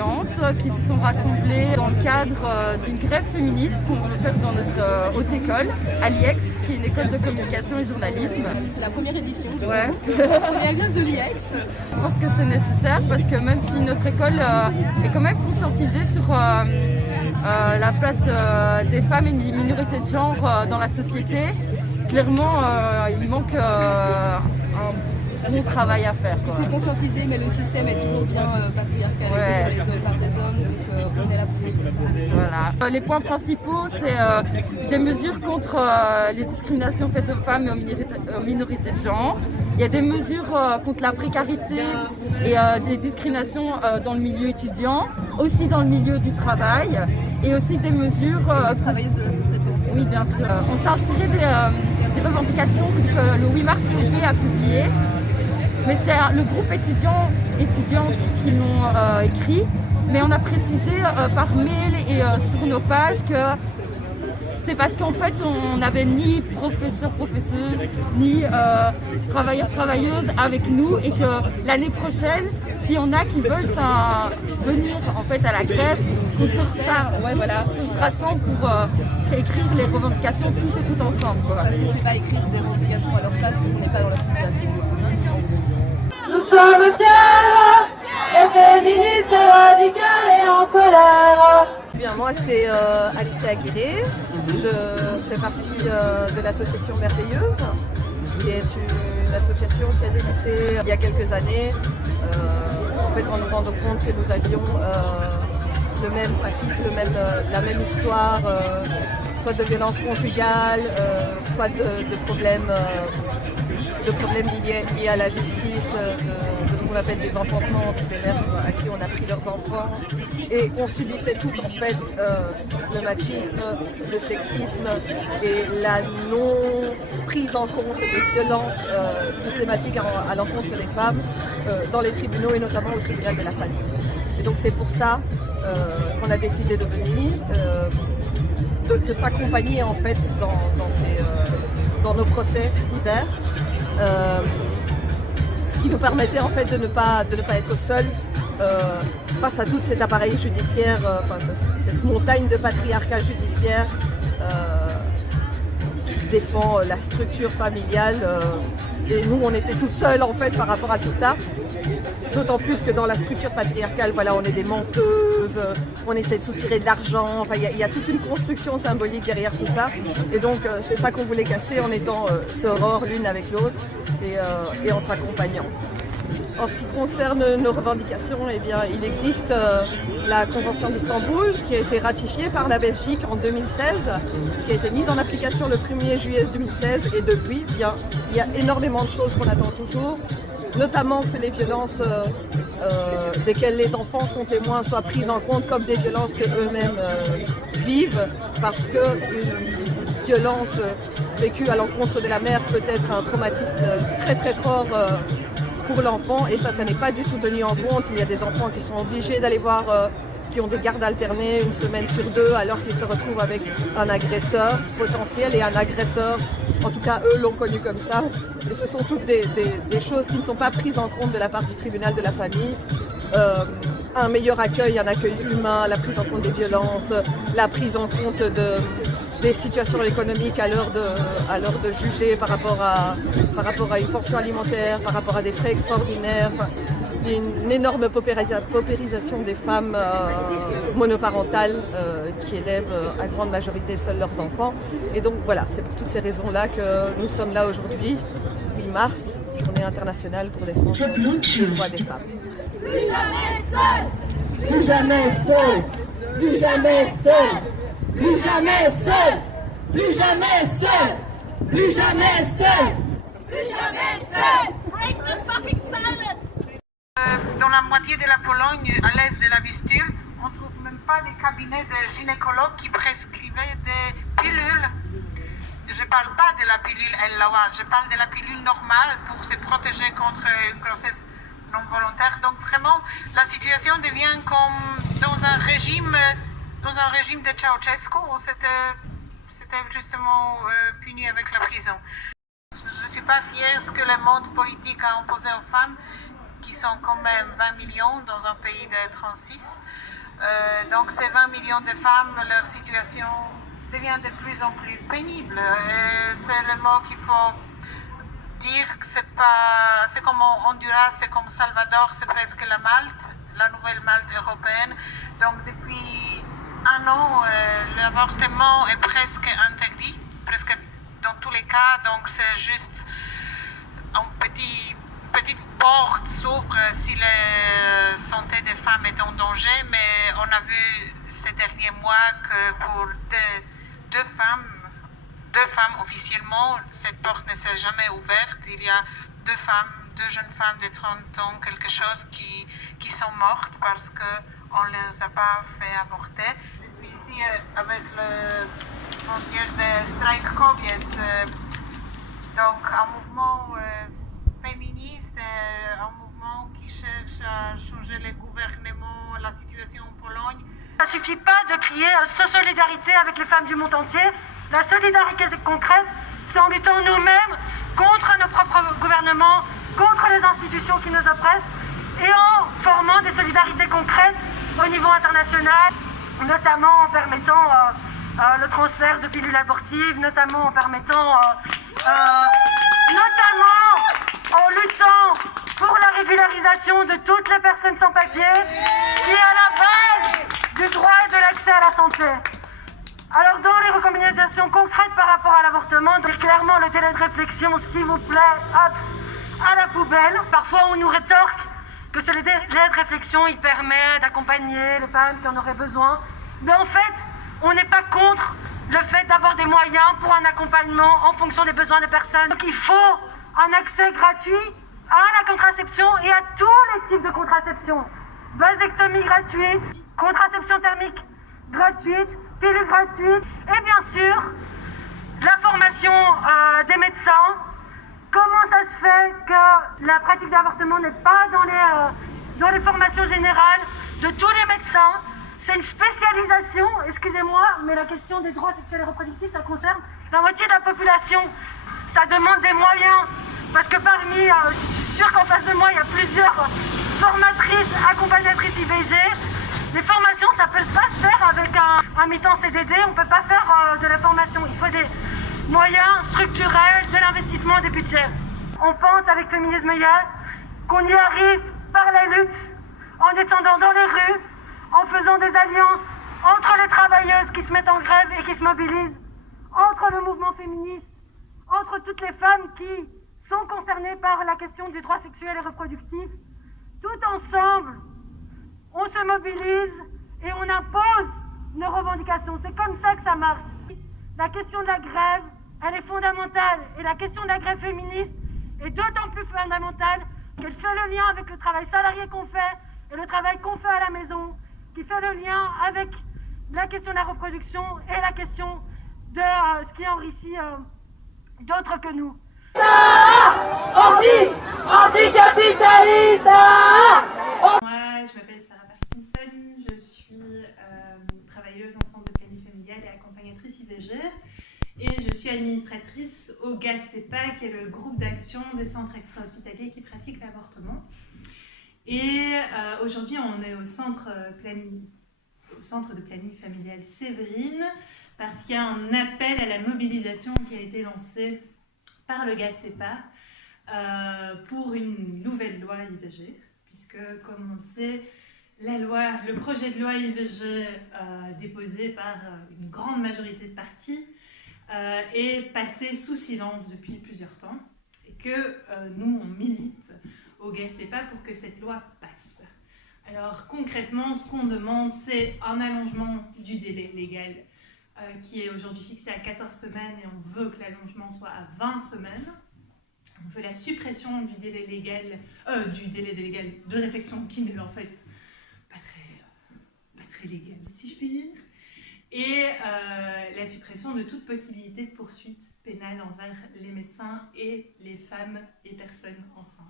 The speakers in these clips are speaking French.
étudiantes qui se sont rassemblées dans le cadre d'une grève féministe qu'on veut faire dans notre haute école, à l'IEX, qui est une école de communication et journalisme. C'est la première édition. Ouais. La première grève de l'IEX. Je pense que c'est nécessaire parce que même si notre école est quand même conscientisée sur la place des femmes et des minorités de genre dans la société, clairement il manque un bon travail à faire. Ils sont conscientisés, mais le système est toujours bien patriarcal, Ouais. les hommes par des hommes, donc on est là pour changer ça. Voilà. Les points principaux, c'est des mesures contre les discriminations faites aux femmes et aux minorités de genre. Il y a des mesures contre la précarité et des discriminations dans le milieu étudiant, aussi dans le milieu du travail, et aussi des mesures... Travailleuses de la sous-traitance. Oui, bien sûr. On s'est inspiré des revendications que le 8 mars EP a publiées. Mais c'est le groupe étudiantes qui l'ont écrit. Mais on a précisé par mail et sur nos pages que c'est parce qu'en fait on n'avait ni professeurs-professeuses, ni travailleurs-travailleuses avec nous et que l'année prochaine, s'il y en a qui veulent venir en fait à la grève, qu'on se rassemble pour écrire les revendications tous et toutes ensemble. Quoi. Parce que c'est pas écrire des revendications à leur place, on n'est pas dans leur situation. Nous sommes fiers et féministes, radicales et en colère. Bien, moi c'est Alicia Aguirre, je fais partie de l'association Merveilleuse, qui est une association qui a débuté il y a quelques années, en fait en nous rendant compte que nous avions le même passif, la même histoire, soit de violence conjugale, soit de problèmes liés à la justice, de ce qu'on appelle des enfantements, des mères à qui on a pris leurs enfants. Et on subissait tout en fait, le machisme, le sexisme et la non prise en compte des violences systématiques à l'encontre des femmes dans les tribunaux et notamment au tribunal de la famille. Et donc c'est pour ça qu'on a décidé de venir, de s'accompagner en fait dans nos procès divers. Ce qui nous permettait en fait de ne pas être seuls face à tout cet appareil judiciaire, cette montagne de patriarcat judiciaire qui défend la structure familiale. Et nous, on était tout seuls en fait par rapport à tout ça. D'autant plus que dans la structure patriarcale, voilà, on est des menteuses, on essaie de soutirer de l'argent, enfin, il y a toute une construction symbolique derrière tout ça. Et donc c'est ça qu'on voulait casser en étant sorores l'une avec l'autre et en s'accompagnant. En ce qui concerne nos revendications, eh bien, il existe la Convention d'Istanbul qui a été ratifiée par la Belgique en 2016, qui a été mise en application le 1er juillet 2016 et depuis, eh bien, il y a énormément de choses qu'on attend toujours, notamment que les violences desquelles les enfants sont témoins soient prises en compte comme des violences qu'eux-mêmes vivent, parce qu'une violence vécue à l'encontre de la mère peut être un traumatisme très très fort pour l'enfant et ça n'est pas du tout tenu en compte. Il y a des enfants qui sont obligés d'aller voir, qui ont des gardes alternées une semaine sur deux alors qu'ils se retrouvent avec un agresseur potentiel et un agresseur, en tout cas eux l'ont connu comme ça. Et ce sont toutes des choses qui ne sont pas prises en compte de la part du tribunal de la famille. Un meilleur accueil, un accueil humain, la prise en compte des violences, la prise en compte des situations économiques à l'heure de juger par rapport à une pension alimentaire, par rapport à des frais extraordinaires, une énorme paupérisation des femmes monoparentales qui élèvent à grande majorité seules leurs enfants. Et donc voilà, c'est pour toutes ces raisons-là que nous sommes là aujourd'hui, 8 mars, journée internationale pour défendre les droits des femmes. Plus jamais seul, plus jamais seul, plus jamais seul, plus jamais seul, plus jamais seul, plus jamais seul, plus jamais seul. Break the fucking silence. Dans la moitié de la Pologne, à l'est de la Vistule, on ne trouve même pas des cabinets de gynécologues qui prescrivaient des pilules. Je ne parle pas de la pilule L-Lawan, je parle de la pilule normale pour se protéger contre une grossesse non volontaire. Donc vraiment, la situation devient comme dans un régime de Ceausescu où c'était justement puni avec la prison. Je ne suis pas fière de ce que le monde politique a imposé aux femmes. qui sont quand même 20 millions dans un pays de 36. Donc ces 20 millions de femmes, leur situation devient de plus en plus pénible. C'est le mot qu'il faut dire que c'est comme Honduras, c'est comme Salvador, c'est presque la Malte, la nouvelle Malte européenne. Donc depuis un an, l'avortement est presque interdit, presque dans tous les cas. Donc c'est juste une petite porte s'ouvre si la santé des femmes est en danger, mais on a vu ces derniers mois que pour deux femmes officiellement, cette porte ne s'est jamais ouverte. Il y a deux jeunes femmes de 30 ans, quelque chose, qui sont mortes parce qu'on ne les a pas fait avorter. Je suis ici avec le frontière de Strike Kobiet, donc un mouvement féministe, un mouvement qui cherche à changer le gouvernement, la situation en Pologne. Ça ne suffit pas de crier solidarité avec les femmes du monde entier. La solidarité concrète, c'est en luttant nous-mêmes contre nos propres gouvernements, contre les institutions qui nous oppressent et en formant des solidarités concrètes au niveau international, notamment en permettant le transfert de pilules abortives, notamment en permettant, en luttant pour la régularisation de toutes les personnes sans papier, qui est à la base du droit et de l'accès à la santé. Alors dans les recommandations concrètes par rapport à l'avortement, dire clairement le délai de réflexion, s'il vous plaît, à la poubelle. Parfois on nous rétorque que ce délai de réflexion, il permet d'accompagner les femmes qui en auraient besoin. Mais en fait, on n'est pas contre le fait d'avoir des moyens pour un accompagnement en fonction des besoins des personnes. Donc il faut un accès gratuit à la contraception et à tous les types de contraception. Vasectomie gratuite, contraception thermique gratuite, pilule gratuite et bien sûr la formation des médecins. Comment ça se fait que la pratique de l'avortement n'est pas dans les formations générales de tous les médecins? C'est une spécialisation, excusez-moi, mais la question des droits sexuels et reproductifs, ça concerne la moitié de la population. Ça demande des moyens, parce que parmi, je suis sûre qu'en face de moi, il y a plusieurs formatrices, accompagnatrices IVG. Les formations, ça ne peut pas se faire avec un mi-temps CDD, on ne peut pas faire de la formation. Il faut des moyens structurels, de l'investissement, des budgets. On pense avec Féminisme Hier qu'on y arrive par la lutte, en descendant dans les rues, en faisant des alliances entre les travailleuses qui se mettent en grève et qui se mobilisent, entre le mouvement féministe, entre toutes les femmes qui sont concernées par la question du droit sexuel et reproductif. Tout ensemble, on se mobilise et on impose nos revendications. C'est comme ça que ça marche. La question de la grève, elle est fondamentale. Et la question de la grève féministe est d'autant plus fondamentale qu'elle fait le lien avec le travail salarié qu'on fait et le travail qu'on fait à la maison, qui fait le lien avec la question de la reproduction et la question de ce qui enrichit d'autres que nous. Anticapitaliste. Moi, je m'appelle Sarah Parkinson, je suis travailleuse en centre de planning familial et accompagnatrice IVG. Et je suis administratrice au GACEPA, qui est le groupe d'action des centres extra-hospitaliers qui pratiquent l'avortement. Et aujourd'hui, on est au centre de planning familial Séverine, parce qu'il y a un appel à la mobilisation qui a été lancé par le GACEPA pour une nouvelle loi IVG, puisque, comme on le sait, le projet de loi IVG déposé par une grande majorité de partis est passé sous silence depuis plusieurs temps, et que nous, on milite au GACEPA pour que cette loi passe. Alors concrètement, ce qu'on demande, c'est un allongement du délai légal qui est aujourd'hui fixé à 14 semaines et on veut que l'allongement soit à 20 semaines. On veut la suppression du délai légal de réflexion qui n'est en fait pas très légal, si je puis dire. Et la suppression de toute possibilité de poursuite pénale envers les médecins et les femmes et personnes enceintes.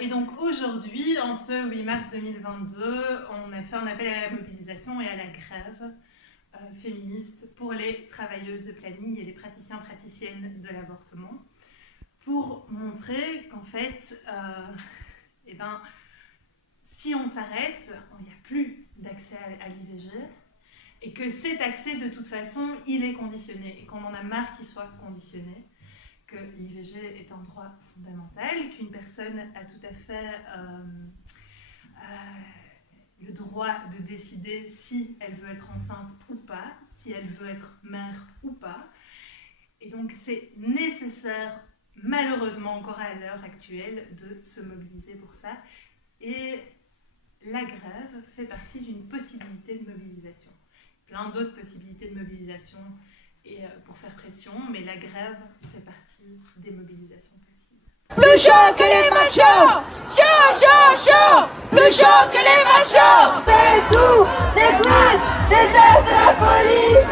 Et donc aujourd'hui, en ce 8 mars 2022, on a fait un appel à la mobilisation et à la grève féministe pour les travailleuses de planning et les praticiens-praticiennes de l'avortement, pour montrer qu'en fait, si on s'arrête, il n'y a plus d'accès à l'IVG, et que cet accès, de toute façon, il est conditionné, et qu'on en a marre qu'il soit conditionné, que l'IVG est un droit fondamental, qu'une personne a tout à fait le droit de décider si elle veut être enceinte ou pas, si elle veut être mère ou pas. Et donc c'est nécessaire, malheureusement encore à l'heure actuelle, de se mobiliser pour ça. Et la grève fait partie d'une possibilité de mobilisation. Plein d'autres possibilités de mobilisation et pour faire pression, mais la grève fait partie des mobilisations possibles. Plus chaud que les machos! Chaud, chaud, chaud! Plus chaud que les machos! C'est tout! C'est plus! Déteste la police!